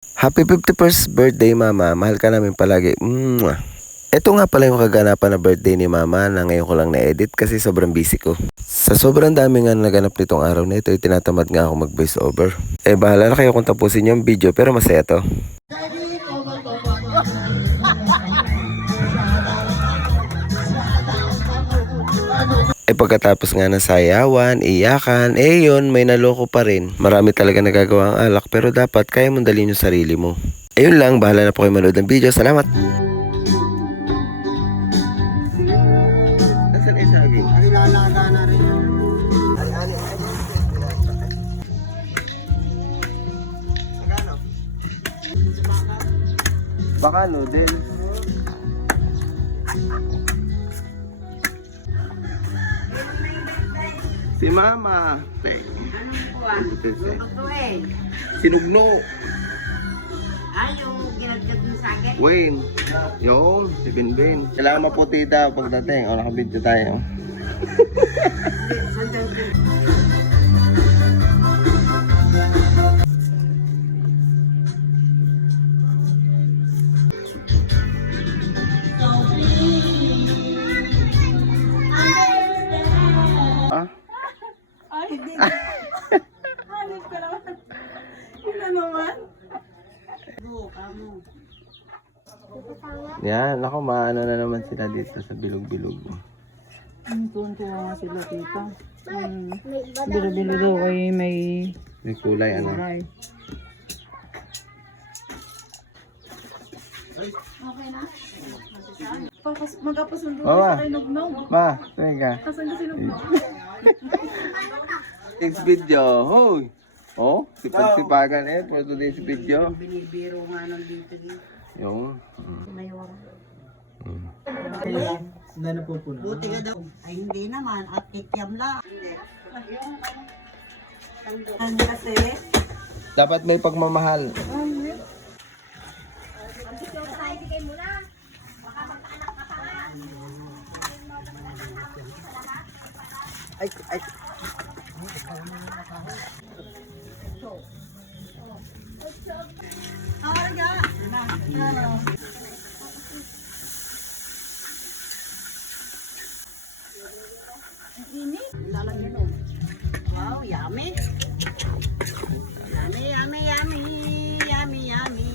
Happy 51st birthday, Mama. Mahal ka namin palagi. Mwah. Ito nga pala yung kaganapan na birthday ni Mama na ngayon ko lang na-edit kasi sobrang busy ko. Sa sobrang dami nga naganap nitong araw na ito, tinatamad nga ako mag-voice over. Bahala na kayo kung tapusin yung video pero masaya to. Pagkatapos nga ng sayawan, iyakan, yun, may naloko pa rin. Marami talaga nagagawa ang alak pero dapat kaya mong dalhin yung sarili mo. Ayun lang, bahala na po kayo manood ng video. Salamat! Nasaan yung saging? Alilalaga na rin. Magkano? Baka noodles. Si Mama. Sinugno. Yung ginagdag mo sa akin? Wayne. Yung, si Binbin. Kailangan maputi daw pagdating. O, nakabidyo tayo. Ah? Ay, hindi. Hanip ka naman. Yun na naman. Yan, ako maano na naman sila dito sa bilog-bilog. Tuntua nga sila tita. Bilo-bilo daw ay may May kulay, ano? kulay. Okay na? Magkapasundo Oo, ma. sa kay Nugnog. Ma, saan ka? Kasan ka si Nugnog? Next video. Hoy! Oh, sipag-sipagan for today's video. Binibiro nga nandito din. Yung. Mayor. Hindi na pupuno. Buti ka daw. Ay hindi naman. At kikiam lang. Ang kasi. Dapat may pagmamahal. Ay, ay. Wow, yummy. Yummy, yummy, yummy. Yummy, yummy.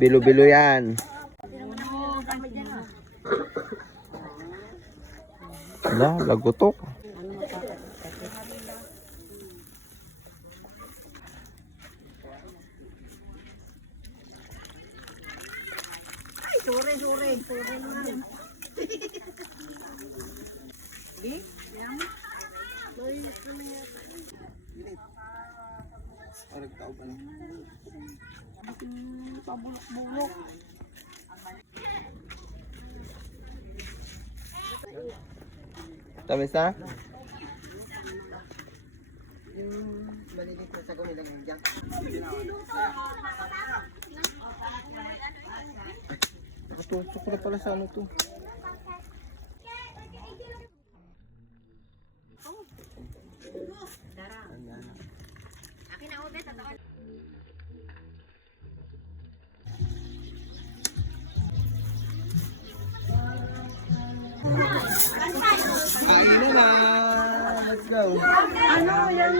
Bilo-bilo yan. Wala, lagutok. Ay, sorry. Sorry naman. Di? Yan. Pabulok-bulok. Tamis na? Malilit na sa gumilang yung jack. Nakatusok na pala sa ano to. Kain na na! Let's go! Ano yan?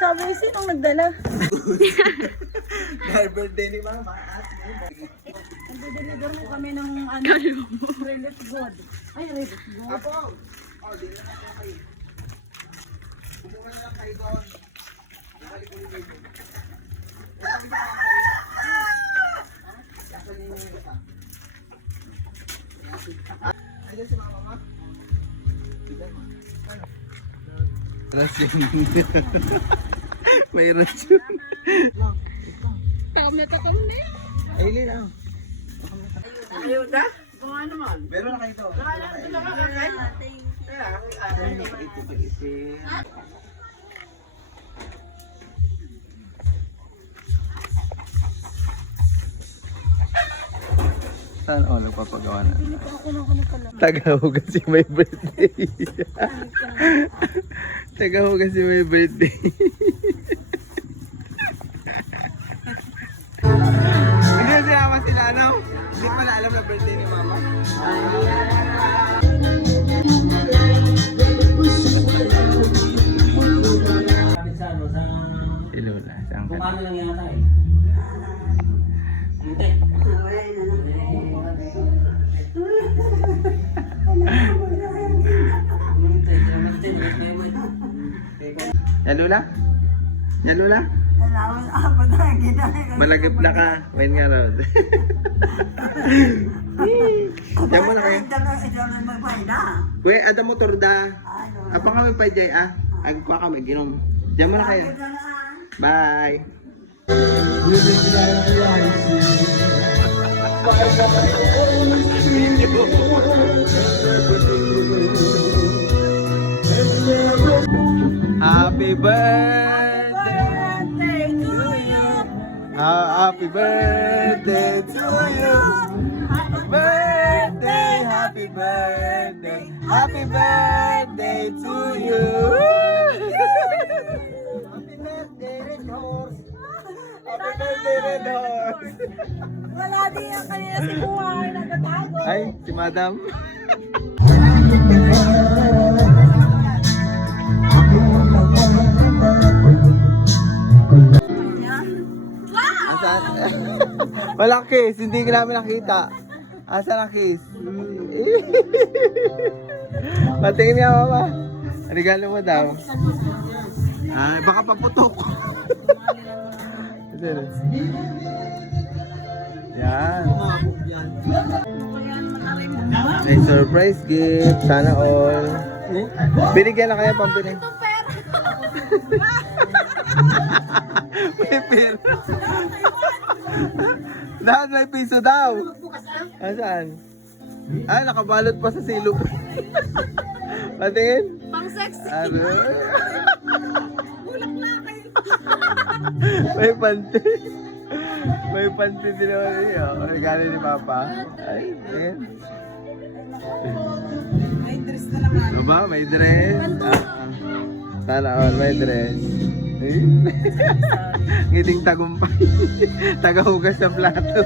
Sabi ko, sinong nagdala? Dahil birthday ni Mama. Nagdeliver mo kami ng ano? Relief good. Ay, relief good. Apo! Oh, di na ako kayo. Pumunta na lang kayo doon. Bumalik ulit kayo. Ayun si Mama, ma. Rasyon. May rasyon. Takam na. Ayun lang. Ayaw na? Kung ano man. Meron na kayo doon. Ito pag-isip. Saan? Oh, nagpapagawa na. Ako pala. Tagahugas si may birthday. Tagahugas si may birthday. Hindi sinama sila, ano? Hindi pala alam na birthday ni mama. Si Lola, saan ka? Paano lang yan tayo? Hindi. Yan Lola? Yan Lola? Malagip na ka. Main nga raw. Diyan mo na kayo. Kuya, ada motor da. Apa kami pa jay ah? Agkuha kami, ginom. Diyan mo na kayo. Bye. Happy birthday to you. Happy birthday to you. Happy birthday, happy birthday, happy birthday to you. Happy birthday, Red Horse. Happy birthday, Red Horse. Wala din yan kanina si Buhay. Nagtatago. Ay, si Madam. Asan? Walang kiss, hindi ka namin nakita. Asan ang kiss? Patingin nga mama. Regalo mo daw. Ay, baka paputok. Yan. May surprise gift. Sana all. Binigyan na kaya pambili. May pera. Lahat may piso daw. Asan? Ay, nakabalot pa sa silog. Patingin. Pang sexy. Ano? Bulak na kayo. May panty. May panty din naman niya. Regalo ni Papa. Ay, ayan. May dress na naman. Ano ba? May dress? Sana all may dress. Ngiting tagumpay. Tagahugas sa plato.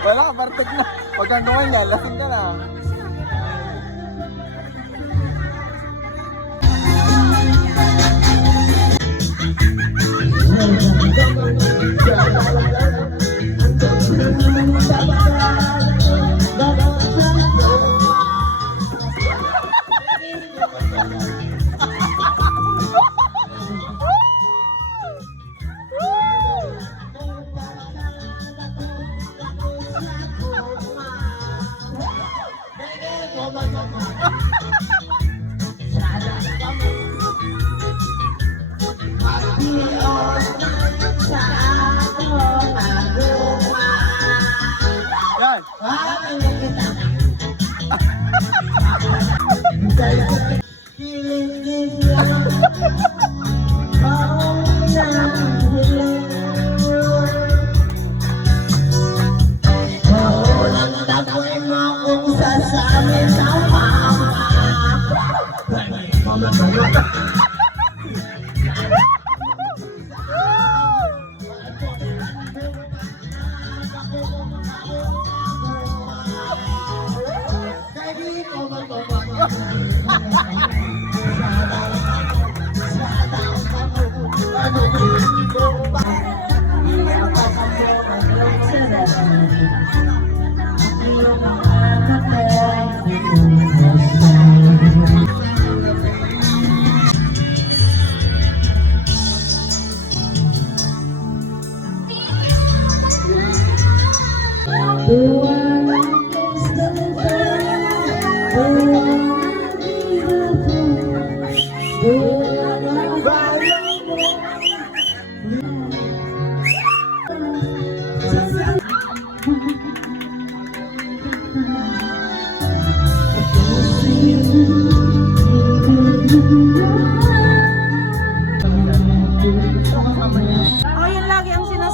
Wala, bartog na. Pag gagawa niya, lasing ka na.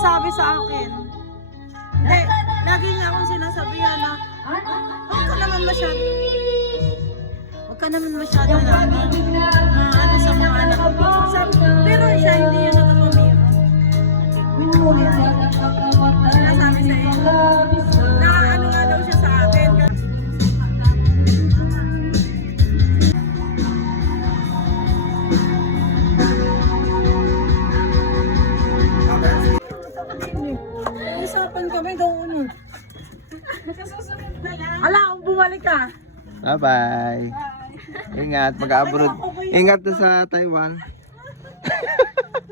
sinasabi sa akin. Hindi, lagi niya akong sinasabihan na, huwag ka naman masyado. Huwag ka naman masyado na ano sa mga anak ko. Pero siya hindi yan nakapamira. Sinasabi sa iyo. Na ano nga daw siya sa akin. Usapan kami daw ano. Ala, kung bumalik ka. Bye-bye. Ingat, mag-abroad. Ingat na sa Taiwan.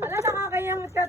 Ala, nakakayamot ka.